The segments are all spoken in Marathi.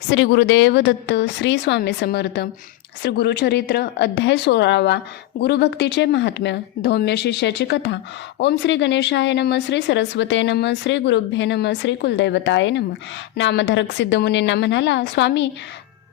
श्री गुरुदेव दत्त. श्री स्वामी समर्थ. श्री गुरुचरित्र अध्याय 16. गुरुभक्तीचे महात्म्य. धौम्य शिष्याची कथा. ओम श्री गणेशाय नम. श्री सरस्वते नम. श्री गुरुभ्ये नम. श्री कुलदैवताय नम. नामधारक सिद्धमुनींना म्हणाला, स्वामी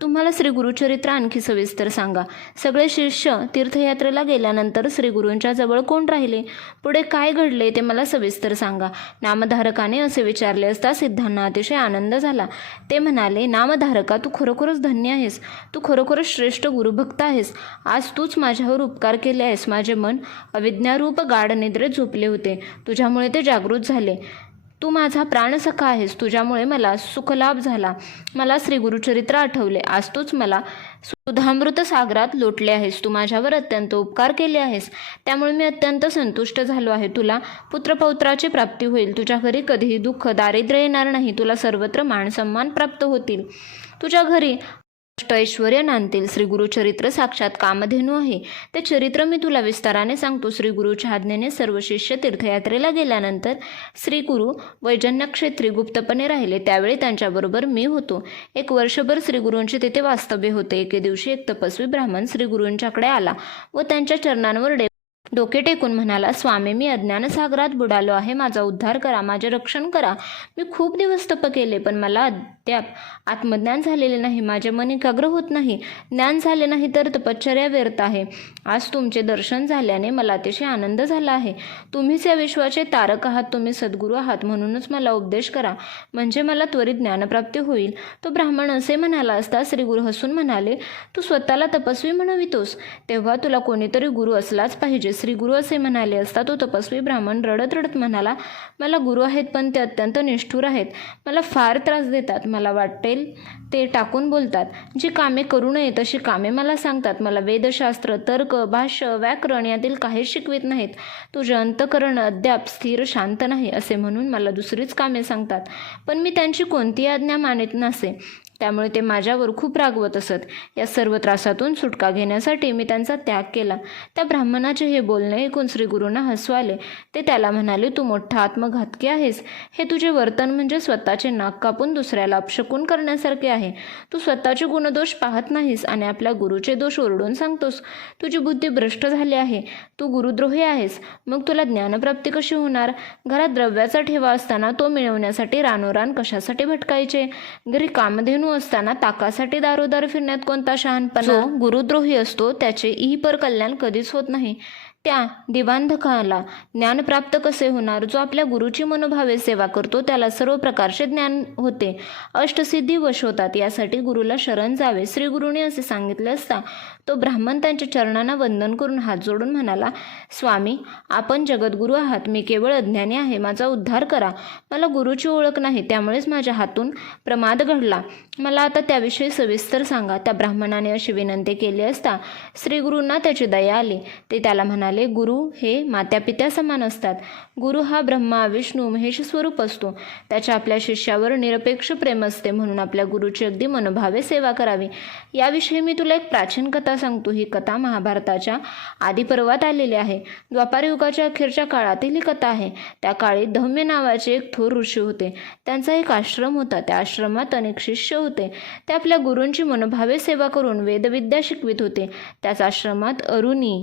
तुम्हाला श्री गुरुचरित्र आणखी सविस्तर सांगा. सगळे शिष्य तीर्थयात्रेला गेल्यानंतर श्री गुरूंच्या जवळ कोण राहिले, पुढे काय घडले ते मला सविस्तर सांगा. नामधारकाने असे विचारले असता सिद्धांना अतिशय आनंद झाला. ते म्हणाले, नामधारका, तू खरोखरच धन्य आहेस. तू खरोखरच श्रेष्ठ गुरुभक्त आहेस. आज तूच माझ्यावर उपकार केले आहेस. माझे मन अविज्ञारूप गाढ निद्रेत झोपले होते, तुझ्यामुळे ते जागृत झाले. तू माझा प्राणसखा आहेस. तुझ्यामुळे मला सुखलाभ झाला. मला श्री गुरुचरित्र आठवले. आज तूच मला सुधामृत सागरात लोटले आहेस. तू माझ्यावर अत्यंत उपकार केले आहेस, त्यामुळे मी अत्यंत संतुष्ट झालो आहे. तुला पुत्रपौत्राची प्राप्ती होईल. तुझ्या घरी कधीही दुःख दारिद्र्य येणार नाही. तुला सर्वत्र मानसन्मान प्राप्त होतील. तुझ्या घरी अष्टऐश्वर्य नांदतील. श्री गुरुचरित्र साक्षात कामधेनू आहे. ते चरित्र मी तुला विस्ताराने सांगतो. श्री गुरुच्या आज्ञेने सर्व शिष्य तीर्थयात्रेला गेल्यानंतर श्री गुरु वैजन्यक्षेत्री गुप्तपणे राहिले. त्यावेळी त्यांच्याबरोबर मी होतो. 1 वर्षभर श्री गुरूंचे तेथे वास्तव्य होते. एके दिवशी एक तपस्वी ब्राह्मण श्री गुरूंच्याकडे आला व त्यांच्या चरणांवर डोके टेकून म्हणाला, स्वामी, मी अज्ञानसागरात बुडालो आहे. माझा उद्धार करा, माझे रक्षण करा. मी खूप दिवस तप केले, पण मला अद्याप आत्मज्ञान झालेले नाही. माझे मन एकाग्र होत नाही. ज्ञान झाले नाही तर तपश्चर्या व्यर्थ आहे. आज तुमचे दर्शन झाल्याने मला अतिशय आनंद झाला आहे. तुम्हीच या विश्वाचे तारक आहात. तुम्ही सद्गुरू आहात. म्हणूनच मला उपदेश करा, म्हणजे मला त्वरित ज्ञानप्राप्ती होईल. तो ब्राह्मण असे म्हणाला असता श्री गुरु हसून म्हणाले, तू स्वतःला तपस्वी म्हणवितोस, तेव्हा तुला कोणीतरी गुरु असलाच पाहिजे. श्री गुरु असे म्हणाले असता तो तपस्वी ब्राह्मण रडत रडत म्हणाला, मला गुरु आहेत, पण ते अत्यंत निष्ठुर आहेत. मला फार त्रास देतात. मला वाटेल ते टाकून बोलतात. जी कामे करू नये तशी कामे मला सांगतात. मला वेदशास्त्र, तर्क, भाष्य, व्याकरण यातील काहीच शिकवित नाहीत. तुझे अंतःकरण अद्याप स्थिर शांत नाही असे म्हणून मला दुसरीच कामे सांगतात, पण मी त्यांची कोणतीही आज्ञा मानित नसे. त्यामुळे ते माझ्यावर खूप रागवत असत. या सर्व त्रासातून सुटका घेण्यासाठी मी त्यांचा त्याग केला. त्या ब्राह्मणाचे हे बोलणे ऐकून श्री गुरूंना हसू आले. ते त्याला म्हणाले, तू मोठा आत्मघातकी आहेस. हे तुझे वर्तन म्हणजे स्वतःचे नाक कापून दुसऱ्याला अपशकुन करण्यासारखे आहे. तू स्वतःचे गुणदोष पाहत नाहीस आणि आपल्या गुरुचे दोष ओरडून सांगतोस. तुझी बुद्धी भ्रष्ट झाली आहे. तू गुरुद्रोही आहेस. मग तुला ज्ञानप्राप्ती कशी होणार? घरात द्रव्याचा ठेवा असताना तो मिळवण्यासाठी रानोरान कशासाठी भटकायचे? घरी कामधेनू असताना ताकासाठी दारोदार फिरण्यात कोणता शहाणपणा? जो गुरुद्रोही असतो त्याचे इहपर कल्याण कधीच होत नाही. त्या दिवांधकाला ज्ञान प्राप्त कसे होणार? जो आपल्या गुरुची मनोभावे सेवा करतो त्याला सर्व प्रकारचे ज्ञान होते, अष्टसिद्धी वश होतात. यासाठी गुरुला शरण जावे. श्री गुरुने असे सांगितले असता तो ब्राह्मण त्यांच्या चरणांना वंदन करून हात जोडून म्हणाला, स्वामी, आपण जगद्गुरू आहात. मी केवळ अज्ञानी आहे. माझा उद्धार करा. मला गुरुची ओळख नाही, त्यामुळेच माझ्या हातून प्रमाद घडला. मला आता त्याविषयी सविस्तर सांगा. त्या ब्राह्मणाने अशी विनंती केली असता श्री गुरूंना त्याची दया आली. ते त्याला म्हणाले, गुरु हे मात्यापित्या समान असतात. गुरु हा ब्रह्मा, विष्णू, महेश स्वरूप असतो. त्याच्या आपल्या शिष्यावर निरपेक्ष प्रेम असते. म्हणून आपल्या गुरुची अगदी मनोभावे सेवा करावी. याविषयी मी तुला एक प्राचीन कथा सांगतो. ही कथा महाभारताच्या आदिपर्वात आलेली आहे. द्वापार युगाच्या अखेरच्या काळातील ही कथा आहे. त्या काळी धौम्य नावाचे एक थोर ऋषी होते. त्यांचा एक आश्रम होता. त्या आश्रमात अनेक शिष्य होते. ते आपल्या गुरूंची मनोभावे सेवा करून वेदविद्या शिकवित होते. त्याच आश्रमात अरुणी,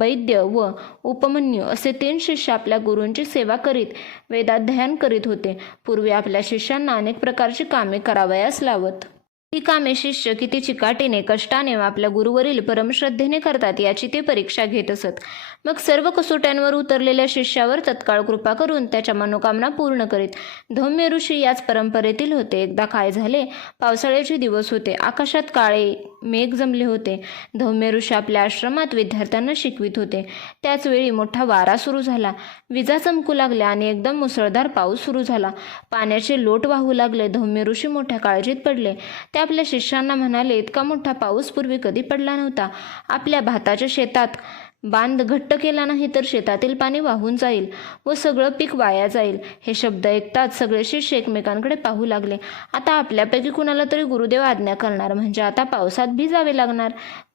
वैद्य व उपमन्यू असे 3 शिष्य आपल्या गुरूंची सेवा करीत वेदाध्ययन करीत होते. पूर्वी आपल्या शिष्यांना अनेक प्रकारची कामे करावयास लावत. ही कामे शिष्य किती चिकाटीने, कष्टाने व आपल्या गुरुवरील परमश्रद्धेने करतात याची ते परीक्षा घेत असत. मग सर्व कसोट्यांवर उतरलेल्या शिष्यावर तत्काळ कृपा करून त्याच्या मनोकामना पूर्ण करीत. धौम्य ऋषी याच परंपरेतील होते. एकदा काय झाले, पावसाळ्याचे दिवस होते. आकाशात काळे मेघ जमले होते. धौम्य ऋषी आपल्या आश्रमात विद्यार्थ्यांना शिकवित होते. त्याच वेळी मोठा वारा सुरू झाला. विजा चमकू लागल्या आणि एकदम मुसळधार पाऊस सुरू झाला. पाण्याचे लोट वाहू लागले. धौम्य ऋषी मोठ्या काळजीत पडले. ते आपल्या शिष्यांना म्हणाले, इतका मोठा पाऊस पूर्वी कधी पडला नव्हता. आपल्या भाताच्या शेतात बांध घट्ट केला नाही तर शेतातील पाणी वाहून जाईल व सगळं पीक वाया जाईल. हे शब्द ऐकताच सगळे शिष्य एकमेकांकडे पाहू लागले. आता आपल्यापैकी कुणाला तरी गुरुदेव आज्ञा करणार, म्हणजे आता पावसात भिजावे लागणार.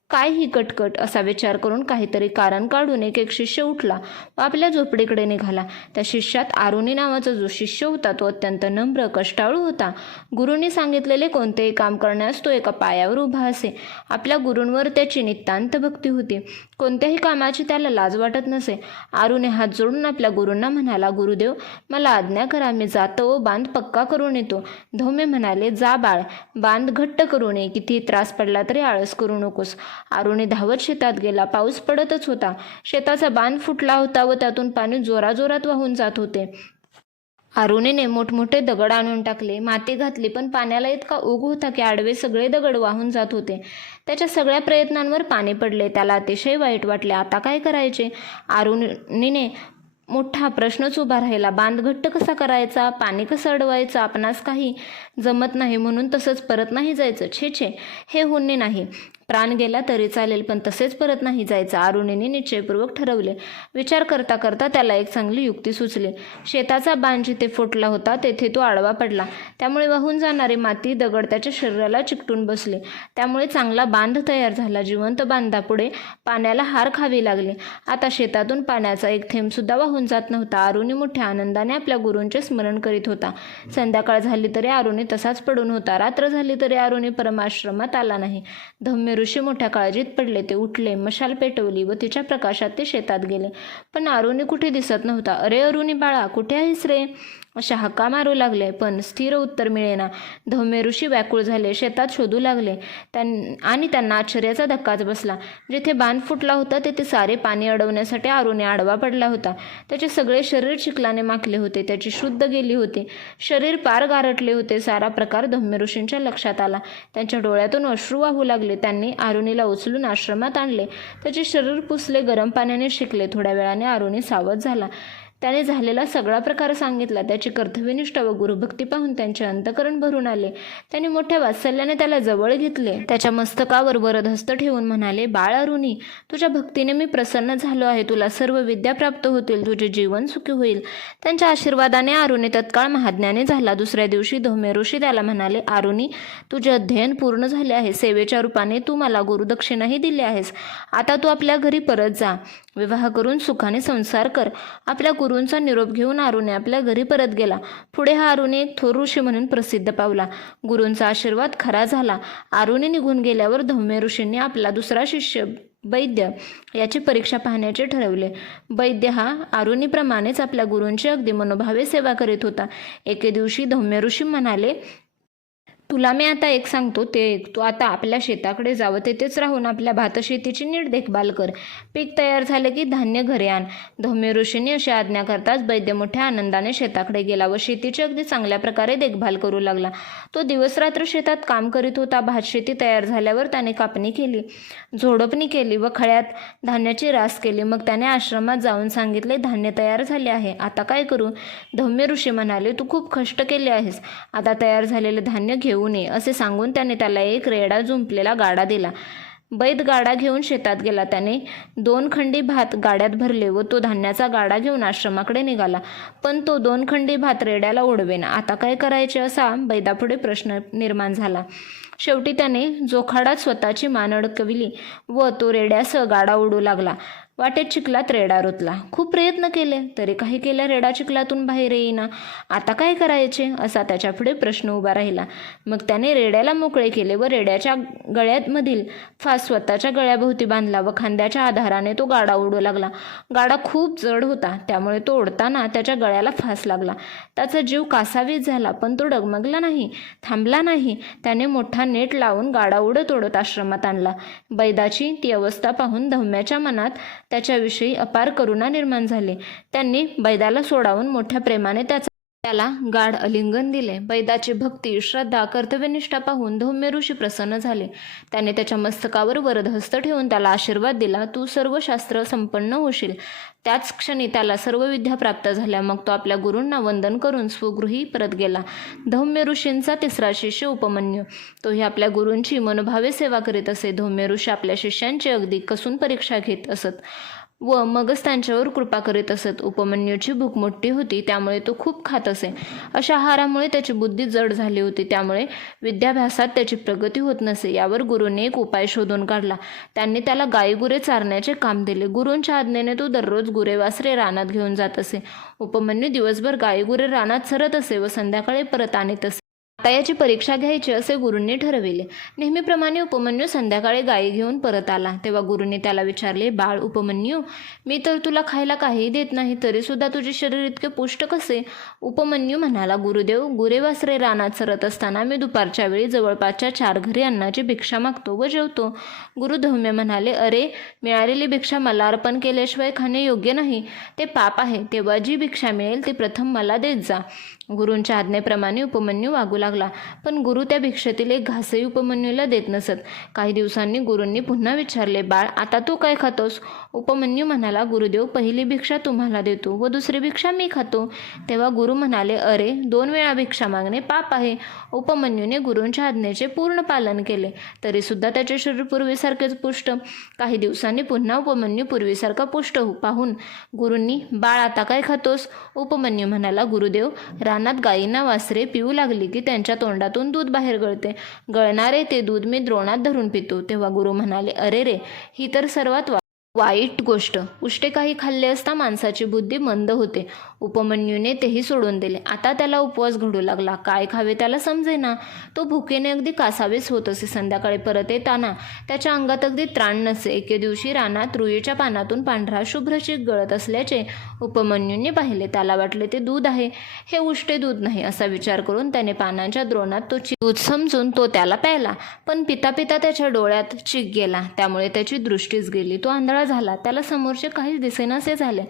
काय ही कटकट असा विचार करून काहीतरी कारण काढून एक शिष्य उठला व आपल्या झोपडीकडे निघाला. त्या शिष्यात आरुणी नावाचा जो शिष्य होता तो अत्यंत नम्र कष्टाळू होता. गुरूंनी सांगितलेले कोणतेही काम करण्यास तो एका पायावर उभा असे. आपल्या गुरूंवर त्याची नितांत भक्ती होती. कोणत्याही कामाची त्याला लाज वाटत नसे. आरुने हात जोडून आपल्या गुरूंना म्हणाला, गुरुदेव मला आज्ञा करा, मी जातो व बांध पक्का करून येतो. धोमे म्हणाले, जा बाळ, बांध घट्ट करून ये, किती त्रास पडला तरी आळस करू नकोस. आरुने धावत शेतात गेला. पाऊस पडतच होता. शेताचा बांध फुटला होता व त्यातून पाणी जोराजोरात वाहून जात होते. आरुणीने मोठमोठे दगड आणून टाकले, माती घातली, पण पाण्याला इतका ओघ होता की आडवे सगळे दगड वाहून जात होते. त्याच्या सगळ्या प्रयत्नांवर पाणी पडले. त्याला अतिशय वाईट वाटले. आता काय करायचे? आरुणीने मोठा प्रश्नच उभा राहिला. बांध घट्ट कसा करायचा? पाणी कसं अडवायचं? आपणास काही जमत नाही म्हणून तसंच परत नाही जायचं? छे, हे होणे नाही. प्राण गेला तरी चालेल, पण तसेच परत नाही जायचं. आरुणीने निश्चयपूर्वक ठरवले. विचार करता करता त्याला एक चांगली युक्ती सुचली. शेताचा बांध जिथे फुटला होता तेथे तो आडवा पडला. त्यामुळे वाहून जाणारी माती दगड त्याच्या शरीराला चिकटून बसले. त्यामुळे चांगला बांध तयार झाला. जिवंत बांधापुढे पाण्याला हार खावी लागली. आता शेतातून पाण्याचा एक थेंब सुद्धा वाहून जात नव्हता. आरुणी मोठ्या आनंदाने आपल्या गुरूंचे स्मरण करीत होता. संध्याकाळ झाली तरी आरुणी तसाच पडून होता. रात्र झाली तरी आरुणी परमाश्रमात आला नाही. धम्य ऋषी मोठ्या काळजीत पडले. ते उठले, मशाल पेटवली व तिच्या प्रकाशात ते शेतात गेले. पण आरुणी कुठे दिसत नव्हता. अरे अरुणी बाळा, कुठे आहेस रे? अशा हाका मारू लागले, पण स्थिर उत्तर मिळेना. धम्य ऋषी व्याकुळ झाले. शेतात शोधू लागले आणि त्यांना आश्चर्याचा धक्काच बसला. जिथे बांध फुटला होता तेथे सारे पाणी अडवण्यासाठी आरुणी आडवा पडला होता. त्याचे सगळे शरीर चिखलाने माखले होते. त्याची शुद्ध गेली होती. शरीर पार गारटले होते. सारा प्रकार धम्य ऋषींच्या लक्षात आला. त्यांच्या डोळ्यातून अश्रू वाहू लागले. त्यांनी आरुणीला उचलून आश्रमात आणले. त्याचे शरीर पुसले, गरम पाण्याने शिकले. थोड्या वेळाने आरुणी सावध झाला. त्याने झालेला सगळा प्रकार सांगितला. त्याची कर्तव्यनिष्ठ व गुरुभक्ती पाहून त्यांचे अंतःकरण भरून आले. त्यांनी मोठ्या वात्सल्याने त्याला जवळ घेतले. त्याच्या मस्तकावर वरदहस्त ठेवून म्हणाले, बाळ अरुणी, तुझ्या भक्तीने मी प्रसन्न झालो आहे. तुला सर्व विद्या प्राप्त होतील. तुझे जीवन सुखी होईल. त्यांच्या आशीर्वादाने आरुणी तत्काळ महाज्ञानी झाला. दुसऱ्या दिवशी धम्य ऋषी त्याला म्हणाले, आरुणी, तुझे अध्ययन पूर्ण झाले आहे. सेवेच्या रूपाने तू मला गुरुदक्षिणाही दिली आहेस. आता तू आपल्या घरी परत जा. विवाह करून सुखाने संसार कर. आपल्या गुरूंचा निरोप घेऊन आरुणी आपल्या घरी परत गेला. पुढे हा आरुणी एक थोर ऋषी म्हणून प्रसिद्ध पावला. गुरूंचा आशीर्वाद खरा झाला. आरुणी निघून गेल्यावर धम्य ऋषींनी आपला दुसरा शिष्य वैद्य याची परीक्षा पाहण्याचे ठरवले. वैद्य हा आरुणीप्रमाणेच आपल्या गुरूंची अगदी मनोभावे सेवा करीत होता. एके दिवशी धम्य ऋषी म्हणाले, तुला मी आता एक सांगतो ते ऐक. तू आता आपल्या शेताकडे जावं, तेथेच राहून आपल्या भातशेतीची नीट देखभाल कर. पीक तयार झाले की धान्य घरी आण. धम्य ऋषींनी अशी आज्ञा करताच वैद्य मोठ्या आनंदाने शेताकडे गेला व शेतीची अगदी चांगल्या प्रकारे देखभाल करू लागला. तो दिवसरात्र शेतात काम करीत होता. भातशेती तयार झाल्यावर त्याने कापणी केली, झोडपणी केली व खळ्यात धान्याची रास केली. मग त्याने आश्रमात जाऊन सांगितले, धान्य तयार झाले आहे, आता काय करू? धम्य ऋषी म्हणाले, तू खूप कष्ट केले आहेस. आता तयार झालेले धान्य घेऊ नये असे सांगून त्याला एक रेडा जुंपलेला गाडा दिला. बैद गाडा घेऊन शेतात गेला. त्याने 2 खंडी भात गाड्यात भरले व तो धान्याचा गाडा घेऊन आश्रमाकडे निघाला. पण तो 2 खंडी भात रेड्याला ओढवेना. आता काय करायचे असा बैदापुढे प्रश्न निर्माण झाला. शेवटी त्याने जोखाडात स्वतःची मान अडकविली व तो रेड्यासह गाडा ओढू लागला. वाटेत चिखलात रेडा रुतला. खूप प्रयत्न केले तरी काही केल्या रेडा चिखलातून बाहेर येईना. आता काय करायचे असा त्याच्यापुढे प्रश्न उभा राहिला. मग त्याने रेड्याला मोकळे केले व रेड्याच्या गळ्यामधील फास स्वतःच्या गळ्याभोवती बांधला व खांद्याच्या आधाराने तो गाडा ओढू लागला. गाडा खूप जड होता, त्यामुळे तो ओढताना त्याच्या गळ्याला फास लागला. त्याचा जीव कासावीस झाला, पण तो डगमगला नाही, थांबला नाही. त्याने मोठा नेट लावून गाडा उडत ओढत आश्रमात आणला. बैदाची ती अवस्था पाहून धम्याच्या मनात त्याच्याविषयी अपार करुणा निर्माण झाली. त्यांनी बैदाला सोडावून मोठ्या प्रेमाने त्याला गाढ आलिंगन दिले. बैदाची भक्ती, श्रद्धा, कर्तव्यनिष्ठा पाहून धम्य ऋषी प्रसन्न झाले. त्याने त्याच्या मस्तकावर वरदहस्त ठेवून त्याला आशीर्वाद दिला, तू सर्व शास्त्र संपन्न होशील. त्याच क्षणी त्याला सर्व विद्या प्राप्त झाल्या. मग तो आपल्या गुरूंना वंदन करून स्वगृही परत गेला. धम्य ऋषींचा तिसरा शिष्य उपमन्यू, तोही आपल्या गुरूंची मनोभावे सेवा करीत असे. धम्य ऋषी आपल्या शिष्यांची अगदी कसून परीक्षा घेत असत. व मगच त्यांच्यावर कृपा करीत असत. उपमन्यूची भूक मोठी होती, त्यामुळे तो खूप खात असे. अशा आहारामुळे त्याची बुद्धी जड झाली होती, त्यामुळे विद्याभ्यासात त्याची प्रगती होत नसे. यावर गुरूंनी एक उपाय शोधून काढला. त्यांनी त्याला गायीगुरे चारण्याचे काम दिले. गुरूंच्या आज्ञेने तो दररोज गुरेवासरे रानात घेऊन जात असे. उपमन्यू दिवसभर गायीगुरे रानात चरत असे व संध्याकाळी परत आणत असे. आता याची परीक्षा घ्यायची असे गुरूंनी ठरविले. नेहमीप्रमाणे उपमन्यू संध्याकाळी गायी घेऊन परत आला. तेव्हा गुरूंनी त्याला विचारले, बाळ उपमन्यू, मी तर तुला खायला काहीही देत नाही, तरी सुद्धा तुझे शरीर इतके पुष्ट कसे? उपमन्यू म्हणाला, गुरुदेव, गुरेवासरे रानात चरत असताना मी दुपारच्या वेळी जवळपासच्या 4 घरी अन्नाची भिक्षा मागतो व जेवतो. गुरु धौम्य म्हणाले, अरे, मिळालेली भिक्षा मला अर्पण केल्याशिवाय खाणे योग्य नाही, ते पाप आहे. तेव्हा जी भिक्षा मिळेल ती प्रथम मला देत जा. गुरूंच्या आज्ञेप्रमाणे उपमन्यू वागू लागला, पण गुरु त्या भिक्षेतील एक घासही उपमन्यूला देत नसत. काही दिवसांनी गुरूंनी पुन्हा विचारले, बाळ, आता तू काय खातोस? उपमन्यू म्हणाला, गुरुदेव, पहिली भिक्षा तुम्हाला देतो व दुसरी भिक्षा मी खातो. तेव्हा गुरु म्हणाले, अरे, 2 वेळा भिक्षा मागणे पाप आहे. उपमन्यूने गुरूंच्या आज्ञेचे पूर्ण पालन केले, तरी सुद्धा त्याचे शरीर पूर्वीसारखेच पुष्ट. काही दिवसांनी पुन्हा उपमन्यू पूर्वीसारखा पुष्ट पाहून गुरूंनी, बाळ, आता काय खातोस? उपमन्यू म्हणाला, गुरुदेव, रानात गायींना वासरे पिऊ लागली की त्यांच्या तोंडातून दूध बाहेर गळते. गळणारे ते दूध मी द्रोणात धरून पितो. तेव्हा गुरु म्हणाले, अरे रे, ही तर सर्वात वाईट गोष्ट. उष्टे काही खाल्ले असता माणसाची बुद्धी मंद होते. उपमन्यूने तेही सोडून दिले. आता त्याला उपवास घडू लागला. काय खावे त्याला समजेना. तो भुकेने अगदी कासावीस होत असे. संध्याकाळी परत येताना त्याच्या अंगात अगदी त्राण नसे. एके दिवशी रानात रुईच्या पानातून पांढरा शुभ्र चीक गळत असल्याचे उपमन्यूने पाहिले. त्याला वाटले ते दूध आहे, हे उष्टे दूध नाही. असा विचार करून त्याने पानांच्या द्रोणात तो दूध समजून तो त्याला प्यायला. पण पिता पिता त्याच्या डोळ्यात चीक गेला, त्यामुळे त्याची दृष्टीच गेली. तो आंधळा झाला. त्याला समोरचे काहीच दिसेनासे झाले.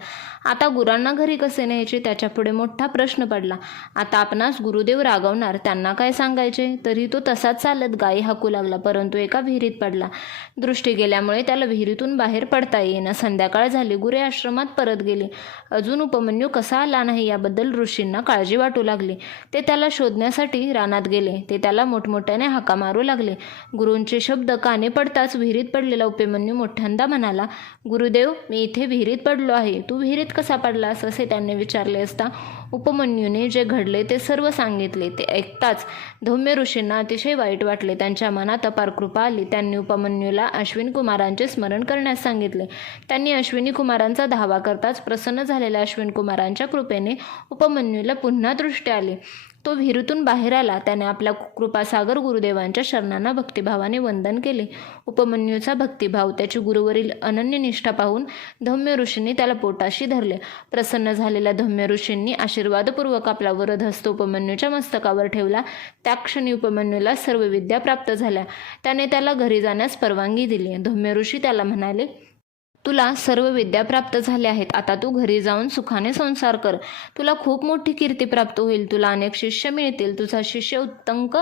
आता गुरांना घरी कसे न्यायचे, त्याच्यापुढे मोठा प्रश्न पडला. आता आपणास गुरुदेव रागवणार, त्यांना काय सांगायचे? तरी तो तसाच चालत गायी हाकू लागला, परंतु एका विहिरीत पडला. दृष्टी गेल्यामुळे त्याला विहिरीतून बाहेर पडता येईना. संध्याकाळ झाली. गुरे आश्रमात परत गेली. अजून उपमन्यू कसा आला नाही याबद्दल ऋषींना काळजी वाटू लागली. ते त्याला शोधण्यासाठी रानात गेले. ते त्याला मोठमोठ्याने हाका मारू लागले. गुरूंचे शब्द कानी पडताच विहिरीत पडलेला उपमन्यू मोठ्यांदा म्हणाला, गुरुदेव, मी इथे विहिरीत पडलो आहे, तू विहिरीत कसा पडलास? असे त्यांनी विचारले असता उपमन्यूने जे घडले ते सर्व सांगितले. ते ऐकताच धौम्य ऋषींना अतिशय वाईट वाटले. त्यांच्या मनात अपार कृपा आली. त्यांनी उपमन्यूला अश्विनी कुमारांचे स्मरण करण्यास सांगितले. त्यांनी अश्विनी कुमारांचा धावा करताच प्रसन्न झालेल्या अश्विनी कुमारांच्या कृपेने उपमन्यूला पुन्हा दृष्टी आली. तो विहिरीतून बाहेर आला. त्याने आपल्या कृपासागर गुरुदेवांच्या शरणांना भक्तिभावाने वंदन केले. उपमन्यूचा भक्तिभाव, त्याची गुरुवरील अनन्य निष्ठा पाहून धौम्य ऋषींनी त्याला पोटाशी धरले. प्रसन्न झालेल्या धौम्य ऋषींनी आशीर्वादपूर्वक आपला वरदहस्त उपमन्यूच्या मस्तकावर ठेवला. त्या क्षणी उपमन्यूला सर्व विद्या प्राप्त झाल्या. त्याने त्याला घरी जाण्यास परवानगी दिली. धौम्य ऋषी त्याला म्हणाले, तुला सर्व विद्या प्राप्त झाल्या आहेत. आता तू घरी जाऊन सुखाने संसार कर. तुला खूप मोठी कीर्ती प्राप्त होईल. तुला अनेक शिष्य मिळतील. तुझा शिष्य उत्तंक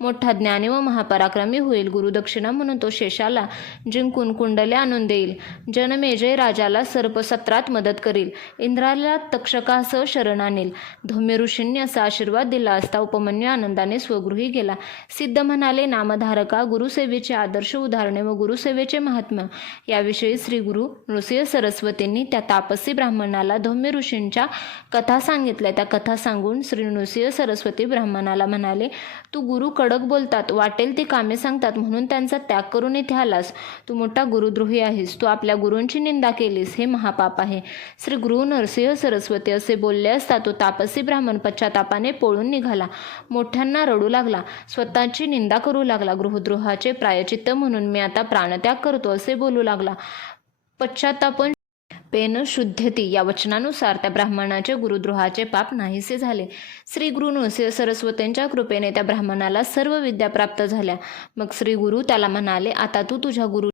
मोठा ज्ञानी व महापराक्रमी होईल. गुरुदक्षिणा म्हणून तो शेषाला जिंकून कुंडले आणून देईल. जनमेजय राजाला सर्पसत्रात मदत करील. इंद्राला तक्षकासह शरण आणेल. धौम्य ऋषींनी असा आशीर्वाद दिला असता उपमन्यू आनंदाने स्वगृही गेला. सिद्ध म्हणाले, नामधारका, गुरुसेवेचे आदर्श उदाहरणे व गुरुसेवेचे महात्म्य याविषयी श्री गुरु नृसिंह सरस्वतींनी त्या तापसी ब्राह्मणाला धौम्य ऋषींच्या कथा सांगितल्या. त्या कथा सांगून श्री नृसिंह सरस्वती ब्राह्मणाला म्हणाले, तू गुरु कडक बोलतात, वाटेल ती कामे सांगतात, म्हणून त्यांचा त्याग करून इथे आलास. तू मोठा गुरुद्रोही आहेस. तू आपल्या गुरूंची निंदा केलीस, हे महापाप आहे. श्री गुरु नरसिंह सरस्वती असे बोलले असता तो तापसी ब्राह्मण पश्चातापाने पळून निघाला. मोठ्यांना रडू लागला. स्वतःची निंदा करू लागला. गृहद्रोहाचे प्रायचित्त म्हणून मी आता प्राणत्याग करतो असे बोलू लागला. पश्चातापन पेन शुद्धती या वचनानुसार त्या ब्राह्मणाचे गुरुद्रोहाचे पाप नाहीसे झाले. श्री गुरु नृसिंह सरस्वतींच्या कृपेने त्या ब्राह्मणाला सर्व विद्या प्राप्त झाल्या. मग श्री गुरु त्याला म्हणाले, आता तू तुझ्या गुरु